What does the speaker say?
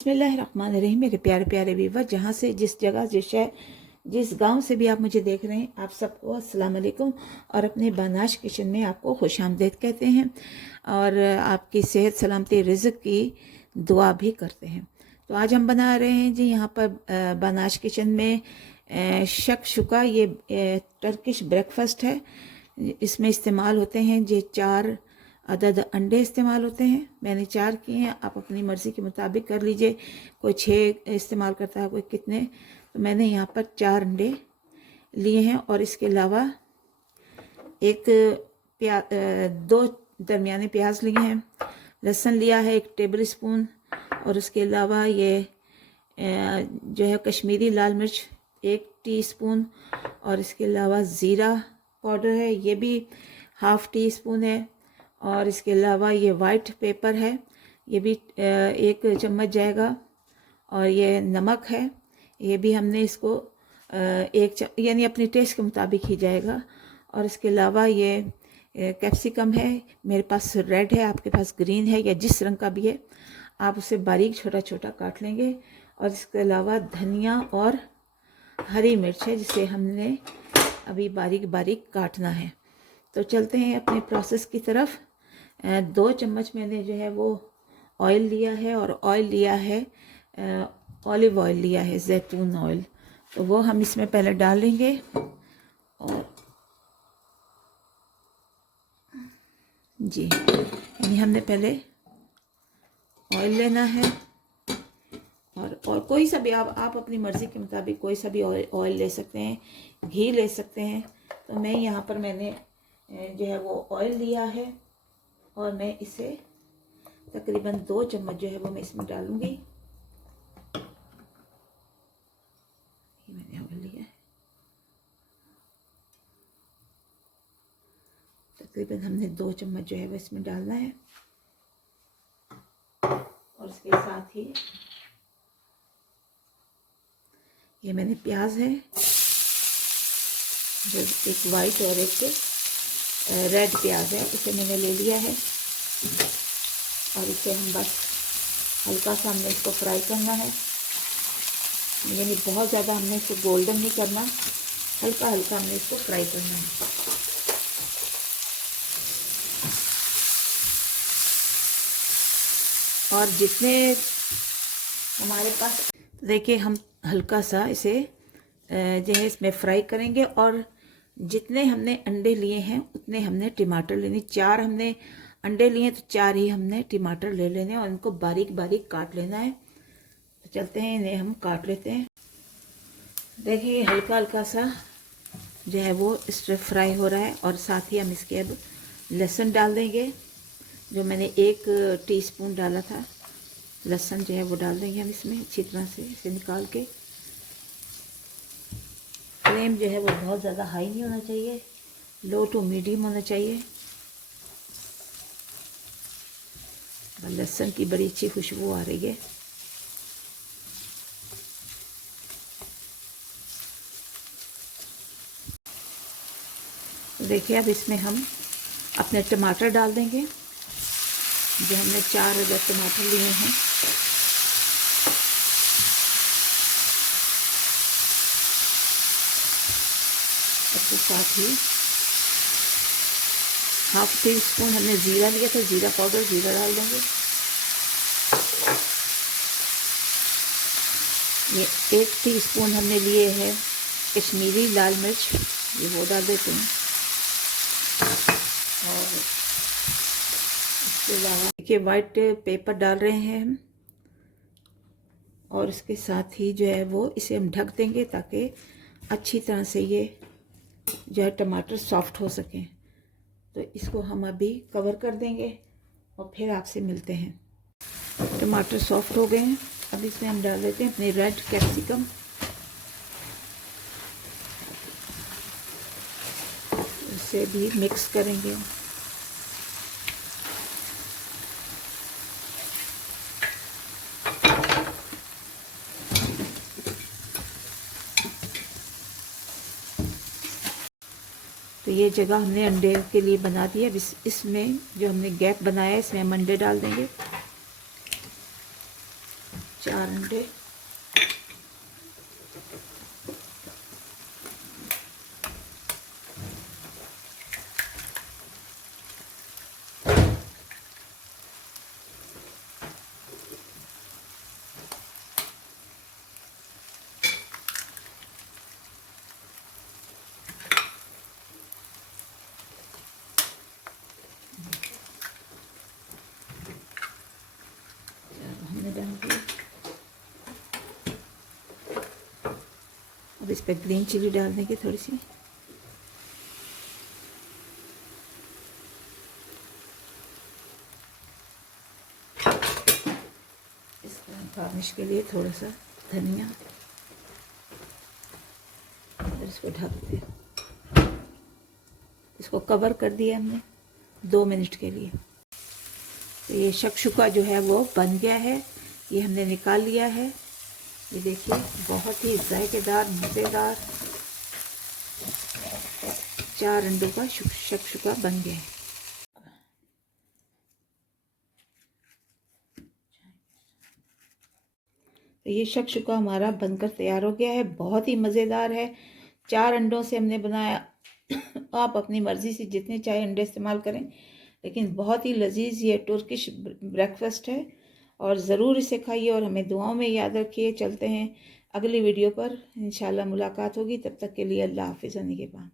बिस्मिल्लाहिर्रहमानिर्रहीम। मेरे प्यारे प्यारे व्यूवर, जहाँ से जिस जगह जिस गांव से भी आप मुझे देख रहे हैं, आप सबको अस्सलाम वालेकुम और अपने बानाश किचन में आपको खुशामदीद कहते हैं और आपकी सेहत सलामती रिज़्क की दुआ भी करते हैं। तो आज हम बना रहे हैं जी यहाँ पर बानाश किचन में शक्शुका। ये टर्किश ब्रेकफास्ट है। इसमें इस्तेमाल होते हैं जी 4 अदद अंडे इस्तेमाल होते हैं। मैंने 4 किए हैं, आप अपनी मर्ज़ी के मुताबिक कर लीजिए। कोई 6 इस्तेमाल करता है, कोई कितने। तो मैंने यहाँ पर 4 अंडे लिए हैं और इसके अलावा 2 दरमियाने प्याज लिए हैं, लहसुन लिया है 1 टेबल स्पून, और उसके अलावा ये जो है कश्मीरी लाल मिर्च 1 टीस्पून, और इसके अलावा ज़ीरा पाउडर है, ये भी ½ टी स्पून है, और इसके अलावा ये वाइट पेपर है, ये भी 1 चम्मच जाएगा, और ये नमक है, ये भी हमने इसको यानी अपने टेस्ट के मुताबिक ही जाएगा। और इसके अलावा ये कैप्सिकम है, मेरे पास रेड है, आपके पास ग्रीन है या जिस रंग का भी है, आप उसे बारीक छोटा छोटा काट लेंगे। और इसके अलावा धनिया और हरी मिर्च है, जिसे हमने अभी बारीक बारीक काटना है। तो चलते हैं अपने प्रोसेस की तरफ। 2 चम्मच मैंने जो है वो ऑयल लिया है, और ऑयल लिया है ऑलिव ऑयल लिया है, जैतून ऑयल। तो वो हम इसमें पहले डाल लेंगे। और जी यानी हमने पहले ऑयल लेना है, और कोई सा भी आप अपनी मर्ज़ी के मुताबिक कोई सा भी ऑयल ले सकते हैं, घी ले सकते हैं। तो मैं यहाँ पर मैंने जो है वो ऑयल लिया है, और मैं इसे तकरीबन 2 चम्मच जो है वो मैं इसमें डालूंगी। ये मैंने ऑयल लिया है, तकरीबन हमने 2 चम्मच जो है वो इसमें डालना है। और इसके साथ ही ये मैंने प्याज है, जो एक वाइट और एक रेड प्याज है, इसे मैंने ले लिया है, और इसे हम बस हल्का सा हमने इसको फ्राई करना है। यानी बहुत ज़्यादा हमने इसको गोल्डन नहीं करना, हल्का हल्का हमने इसको फ्राई करना है। और जितने हमारे पास, देखिए हम हल्का सा इसे जो है इसमें फ्राई करेंगे, और जितने हमने अंडे लिए हैं उतने हमने टमाटर लेने। 4 हमने अंडे लिए, तो 4 ही हमने टमाटर ले लेने, और इनको बारीक बारीक काट लेना है। तो चलते हैं, इन्हें हम काट लेते हैं। देखिए हल्का हल्का सा जो है वो इस तरह फ्राई हो रहा है, और साथ ही हम इसके अब लहसुन डाल देंगे, जो मैंने 1 टीस्पून डाला था। लहसुन जो है वो डाल देंगे हम इसमें अच्छी तरह से इसे निकाल के। फ्लेम जो है वो बहुत ज़्यादा हाई नहीं होना चाहिए, लो टू मीडियम होना चाहिए। लहसुन की बड़ी अच्छी खुशबू आ रही है। देखिए अब इसमें हम अपने टमाटर डाल देंगे, जो हमने 4 अदद टमाटर लिए हैं। इसके साथ ही ½ टीस्पून हमने ज़ीरा लिया था, ज़ीरा पाउडर, ज़ीरा डाल देंगे। ये 1 टीस्पून हमने लिए है कश्मीरी लाल मिर्च, ये वो डाल देते हैं। और इसके अलावा देखिए वाइट पेपर डाल रहे हैं हम, और इसके साथ ही जो है वो इसे हम ढक देंगे, ताकि अच्छी तरह से ये जो है टमाटर सॉफ्ट हो सकें। तो इसको हम अभी कवर कर देंगे, और फिर आपसे मिलते हैं। टमाटर सॉफ्ट हो गए हैं, अब इसमें हम डाल देते हैं अपने रेड कैप्सिकम। इसे भी मिक्स करेंगे। तो ये जगह हमने अंडे के लिए बना दी है। अब इसमें जो हमने गैप बनाया है, इसमें हम अंडे डाल देंगे। 4 अंडे। हमने डाल दिया। अब इस पर ग्रीन चिली डाल देंगे थोड़ी सी। इसका गार्निश के लिए थोड़ा सा धनिया, और इसको ढक दिया। इसको कवर कर दिया हमने 2 मिनट के लिए। तो ये शक्शुका जो है वो बन गया है, ये हमने निकाल लिया है। ये देखिए बहुत ही जायकेदार मज़ेदार 4 अंडों का शक्शुका बन गया है। तो ये शक्शुका हमारा बनकर तैयार हो गया है, बहुत ही मज़ेदार है। 4 अंडों से हमने बनाया। आप अपनी मर्ज़ी से जितने चाहे अंडे इस्तेमाल करें, लेकिन बहुत ही लजीज ये तुर्किश ब्रेकफास्ट है। और ज़रूर इसे खाइए और हमें दुआओं में याद रखिए। चलते हैं अगली वीडियो पर, इंशाल्लाह मुलाकात होगी। तब तक के लिए अल्लाह हाफ़िज़। निगहबान।